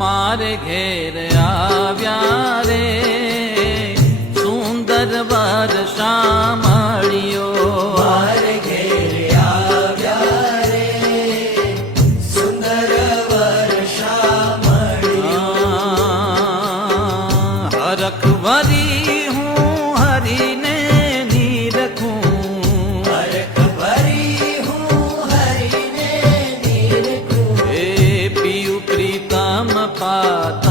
મારે ઘેર આવ્યા રે સુંદર વર્ષા મળ્યો. મારે ઘેર આવ્યા રે સુંદર વર્ષા મળ્યો. હરખ ભરી હું હરીને નીરખું, હરખ ભરી હું હરીને નીરખું. એ પિયુ પ્રીતમ પાત